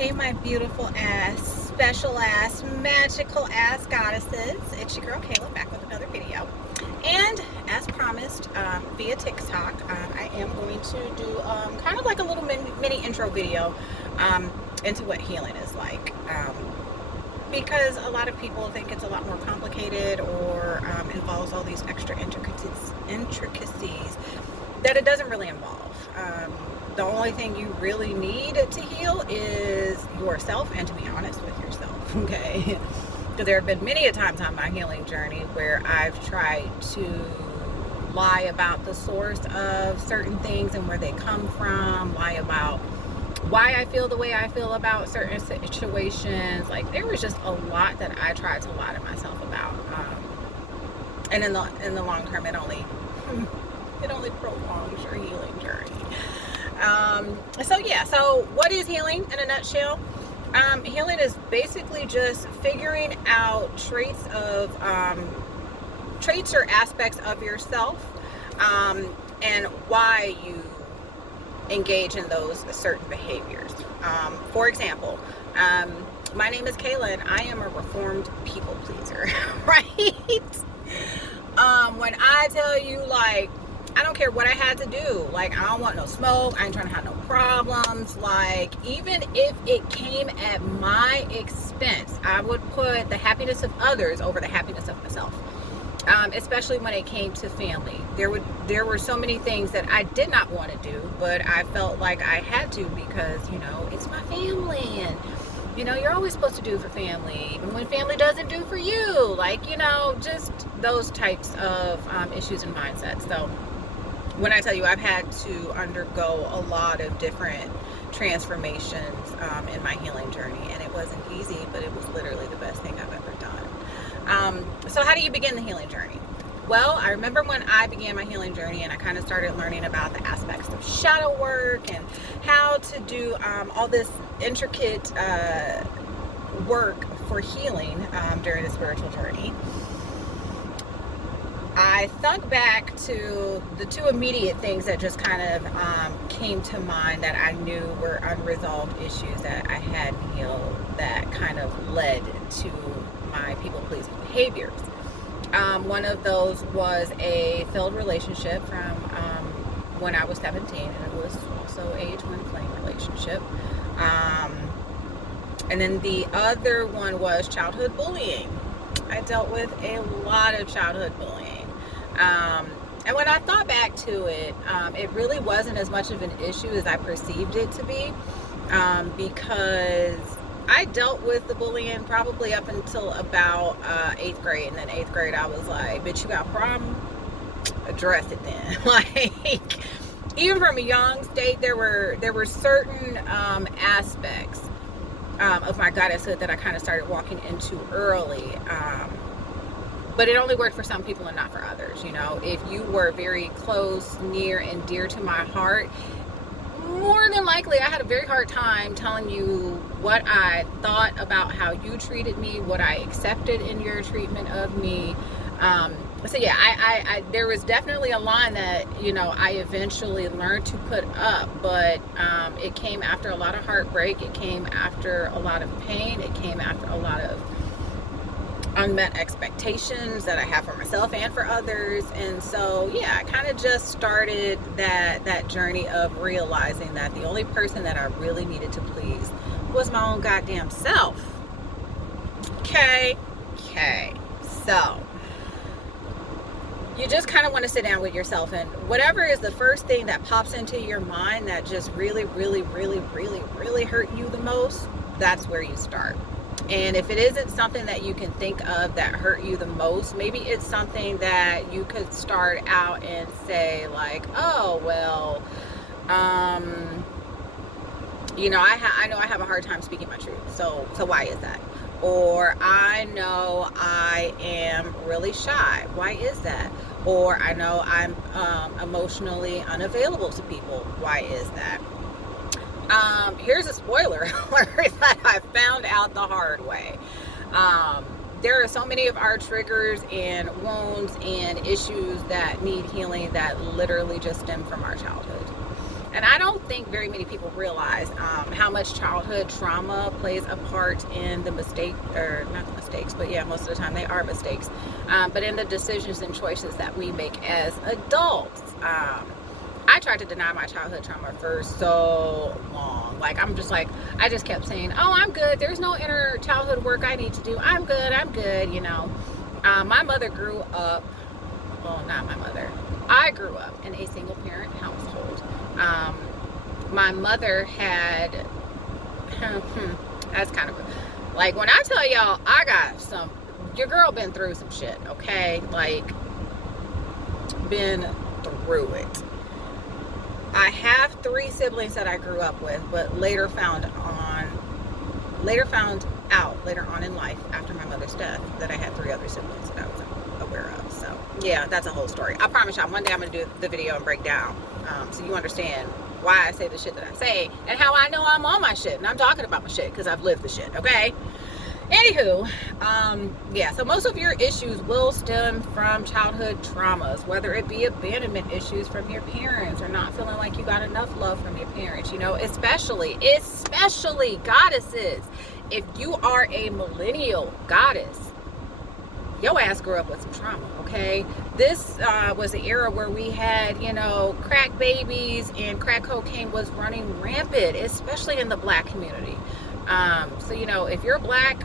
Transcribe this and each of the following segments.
Hey, my beautiful ass, special ass, magical ass goddesses. It's your girl Kayla back with another video. And as promised, via TikTok, I am going to do kind of like a little mini intro video into what healing is like. Because a lot of people think it's a lot more complicated or involves all these extra intricacies that it doesn't really involve. The only thing you really need to heal is yourself, and to be honest with yourself, okay? Because there have been many a times on my healing journey where I've tried to lie about the source of certain things and where they come from, lie about why I feel the way I feel about certain situations. Like, there was just a lot that I tried to lie to myself about, and in the long term, it only prolongs your healing journey. So what is healing in a nutshell? Healing is basically just figuring out traits or aspects of yourself, and why you engage in those certain behaviors. For example, my name is Kayla and I am a reformed people pleaser, right? When I tell you, like, I don't care what I had to do. Like, I don't want no smoke. I ain't trying to have no problems. Like, even if it came at my expense, I would put the happiness of others over the happiness of myself. Especially when it came to family. There were so many things that I did not want to do, but I felt like I had to because, it's my family, and you're always supposed to do for family, even when family doesn't do for you. Like, just those types of issues and mindsets. So when I tell you I've had to undergo a lot of different transformations in my healing journey, and it wasn't easy, but it was literally the best thing I've ever done. So how do you begin the healing journey? Well, I remember when I began my healing journey and I kind of started learning about the aspects of shadow work and how to do all this intricate work for healing during the spiritual journey. I thunk back to the two immediate things that just kind of came to mind that I knew were unresolved issues that I hadn't healed that kind of led to my people-pleasing behaviors. One of those was a failed relationship from when I was 17, and it was also a twin flame relationship. And then the other one was childhood bullying. I dealt with a lot of childhood bullying. And when I thought back to it, it really wasn't as much of an issue as I perceived it to be, because I dealt with the bullying probably up until about 8th grade. And then 8th grade, I was like, bitch, you got a problem? Address it then. Like, even from a young state, there were certain aspects of my goddesshood that I kind of started walking into early. But it only worked for some people and not for others. If you were very close, near, and dear to my heart, more than likely I had a very hard time telling you what I thought about how you treated me, what I accepted in your treatment of me. So yeah, I there was definitely a line that I eventually learned to put up, but it came after a lot of heartbreak. It came after a lot of pain. It came after a lot of unmet expectations that I have for myself and for others. And so yeah, I kind of just started that journey of realizing that the only person that I really needed to please was my own goddamn self. Okay, so you just kind of want to sit down with yourself, and whatever is the first thing that pops into your mind that just really hurt you the most, that's where you start. And if it isn't something that you can think of that hurt you the most, maybe it's something that you could start out and say, like, oh, well, I know I have a hard time speaking my truth. So why is that? Or I know I am really shy. Why is that? Or I know I'm emotionally unavailable to people. Why is that? Here's a spoiler alert that I found out the hard way. There are so many of our triggers and wounds and issues that need healing that literally just stem from our childhood. And I don't think very many people realize how much childhood trauma plays a part in the mistake, or not the mistakes, but yeah, most of the time they are mistakes, but in the decisions and choices that we make as adults. I tried to deny my childhood trauma for so long. Like, I just kept saying, oh, I'm good. There's no inner childhood work I need to do. I'm good, you know. My mother grew up, well, not my mother. I grew up in a single parent household. My mother had, that's kind of, like, when I tell y'all, your girl been through some shit, okay? Like, been through it. I have 3 siblings that I grew up with, but later found out later on in life, after my mother's death, that I had 3 other siblings that I was aware of. So yeah, that's a whole story. I promise y'all, one day I'm gonna do the video and break down, so you understand why I say the shit that I say and how I know I'm on my shit and I'm talking about my shit, because I've lived the shit. Okay. Anywho, yeah, so most of your issues will stem from childhood traumas, whether it be abandonment issues from your parents or not feeling like you got enough love from your parents, you know, especially goddesses. If you are a millennial goddess, your ass grew up with some trauma, okay? This was the era where we had, you know, crack babies and crack cocaine was running rampant, especially in the Black community. So, you know, if you're a Black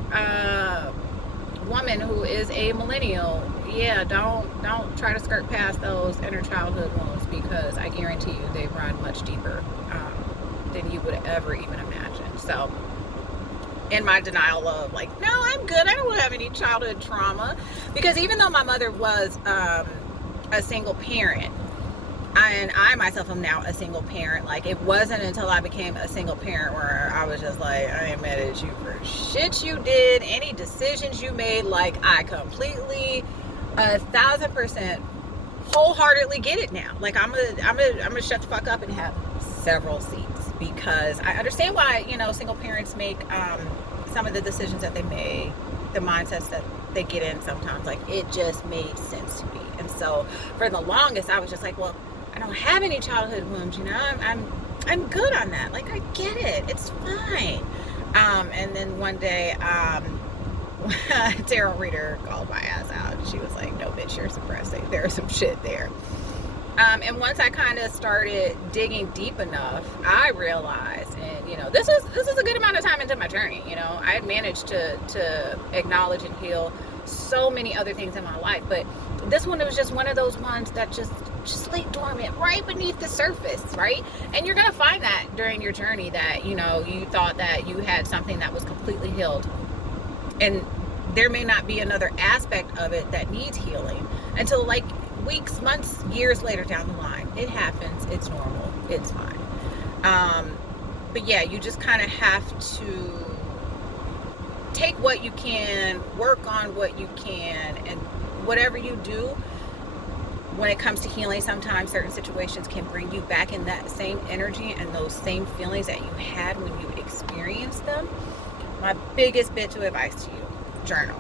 woman who is a millennial, yeah, don't try to skirt past those inner childhood wounds, because I guarantee you they run much deeper than you would ever even imagine. So, in my denial of, like, no, I'm good, I don't have any childhood trauma, because even though my mother was a single parent, and I myself am now a single parent, like, it wasn't until I became a single parent where I was just like, I ain't mad at you for shit you did, any decisions you made. Like, I completely 1,000% wholeheartedly get it now. Like, I'm gonna shut the fuck up and have several seats, because I understand why, you know, single parents make some of the decisions that they make, the mindsets that they get in sometimes. Like, it just made sense to me. And so for the longest I was just like, well, I don't have any childhood wounds, you know, I'm good on that. Like, I get it, it's fine. And then one day, tarot reader called my ass out. She was like, no, bitch, you're suppressing. There's some shit there. And once I kind of started digging deep enough, I realized, and, you know, this is a good amount of time into my journey. You know, I had managed to acknowledge and heal so many other things in my life, but this one, it was just one of those ones that just lay dormant right beneath the surface, right? And you're gonna find that during your journey, that, you know, you thought that you had something that was completely healed, and there may not be another aspect of it that needs healing until, like, weeks, months, years later down the line. It happens, it's normal, it's fine. But yeah, you just kind of have to take what you can, work on what you can, and whatever you do when it comes to healing, sometimes certain situations can bring you back in that same energy and those same feelings that you had when you experienced them. My biggest bit of advice to you: journal.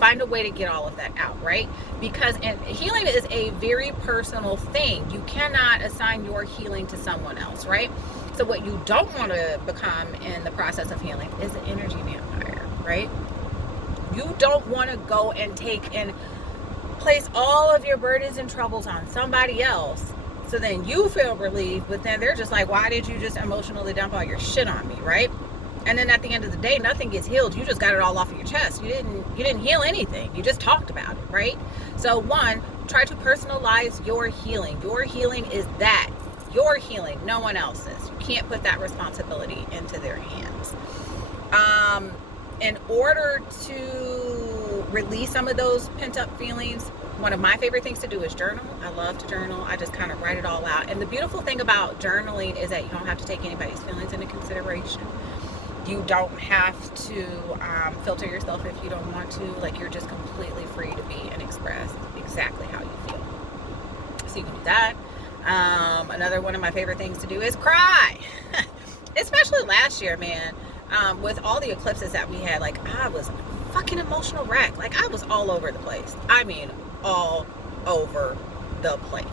Find a way to get all of that out, right? Because healing is a very personal thing. You cannot assign your healing to someone else, right? So what you don't want to become in the process of healing is an energy vampire, right? You don't want to go and take and place all of your burdens and troubles on somebody else, so then you feel relieved, but then they're just like, why did you just emotionally dump all your shit on me, right? And then at the end of the day, nothing gets healed. You just got it all off of your chest. You didn't heal anything. You just talked about it, right? So one, try to personalize your healing. Your healing is that. Your healing, no one else's. You can't put that responsibility into their hands. In order to release some of those pent-up feelings, one of my favorite things to do is journal. I love to journal. I just kind of write it all out. And the beautiful thing about journaling is that you don't have to take anybody's feelings into consideration. You don't have to filter yourself if you don't want to. Like, you're just completely free to be and express exactly how you feel. So you can do that. Another one of my favorite things to do is cry. Especially last year, man. With all the eclipses that we had, like, I was a fucking emotional wreck. Like, I was all over the place. I mean, all over the place.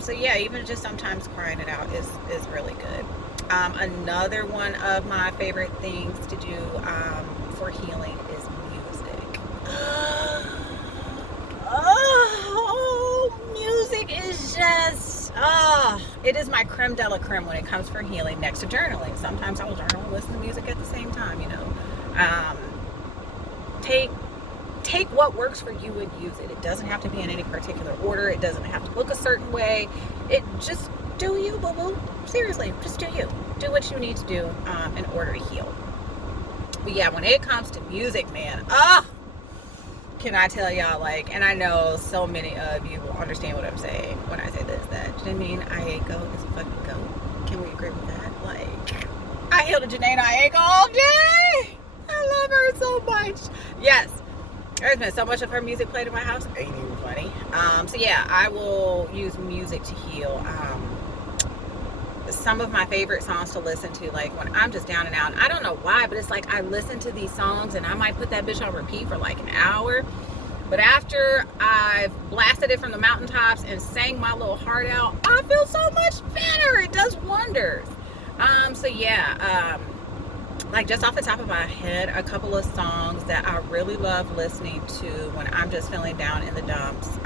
So yeah, even just sometimes crying it out is really good. Another one of my favorite things to do for healing is music. Oh, music is just, it is my creme de la creme when it comes for healing next to journaling. Sometimes I'll journal and listen to music at the same time, you know. Take what works for you and use it. It doesn't have to be in any particular order. It doesn't have to look a certain way. It just do you, boo boo. Seriously, just do you. Do what you need to do in order to heal. But yeah, when it comes to music, man, can I tell y'all, like, and I know so many of you will understand what I'm saying when I say this, that Janine Aiko is a fucking goat. Can we agree with that? Like, I heal to Janae Aiko all day. I love her so much. Yes. There's been so much of her music played in my house. Ain't even funny. So yeah, I will use music to heal. Some of my favorite songs to listen to, like when I'm just down and out. I don't know why, but it's like I listen to these songs and I might put that bitch on repeat for like an hour. But after I've blasted it from the mountaintops and sang my little heart out, I feel so much better. It does wonders. So yeah, like just off the top of my head, a couple of songs that I really love listening to when I'm just feeling down in the dumps.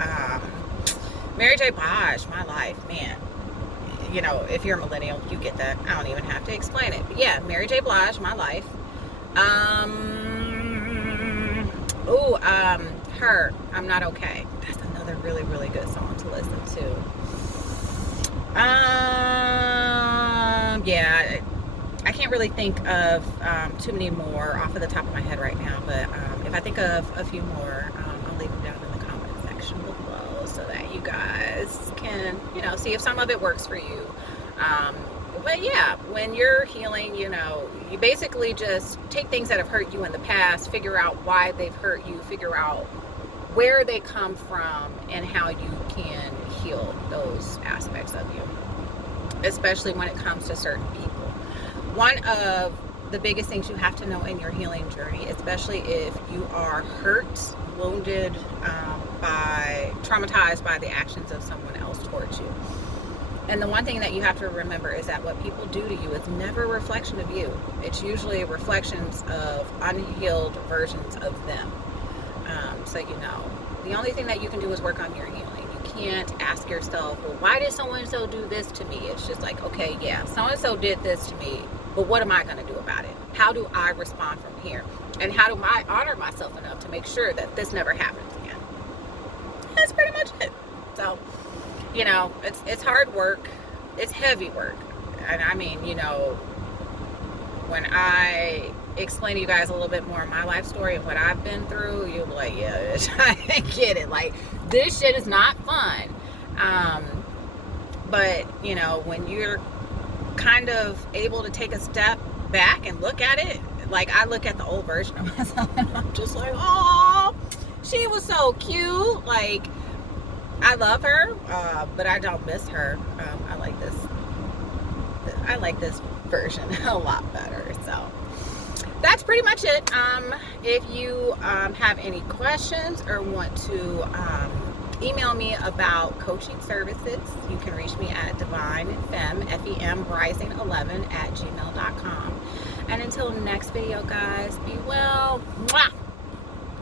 Mary J. Blige, My Life, man. You know, if you're a millennial, you get that. I don't even have to explain it. But yeah, Mary J. Blige, My Life. Her, I'm Not Okay. That's another really, really good song to listen to. Yeah, I can't really think of too many more off of the top of my head right now, but if I think of a few more, I'll leave them down in the comment section below so that you guys can, you know, see if some of it works for you. But yeah, when you're healing, you know, you basically just take things that have hurt you in the past, figure out why they've hurt you, figure out where they come from, and how you can heal those aspects of you, especially when it comes to certain people. One of the biggest things you have to know in your healing journey, especially if you are hurt, wounded, traumatized by the actions of someone else towards you. And the one thing that you have to remember is that what people do to you is never a reflection of you. It's usually reflections of unhealed versions of them. So you know, the only thing that you can do is work on your healing. You can't ask yourself, well, why did so-and-so do this to me? It's just like, okay, yeah, so-and-so did this to me, but what am I going to do about it? How do I respond from here? And how do I honor myself enough to make sure that this never happens again? That's pretty much it. So, you know, it's hard work. It's heavy work. And I mean, you know, when I explain to you guys a little bit more of my life story and what I've been through, you'll be like, yeah, I get it. Like, this shit is not fun. But, you know, when you're kind of able to take a step back and look at it, like I look at the old version of myself and I'm just like, oh, she was so cute. Like, I love her, but I don't miss her. I like this version a lot better. So that's pretty much it. If you have any questions or want to email me about coaching services, you can reach me at divinefemrising11@gmail.com. And until next video, guys, be well. Mwah!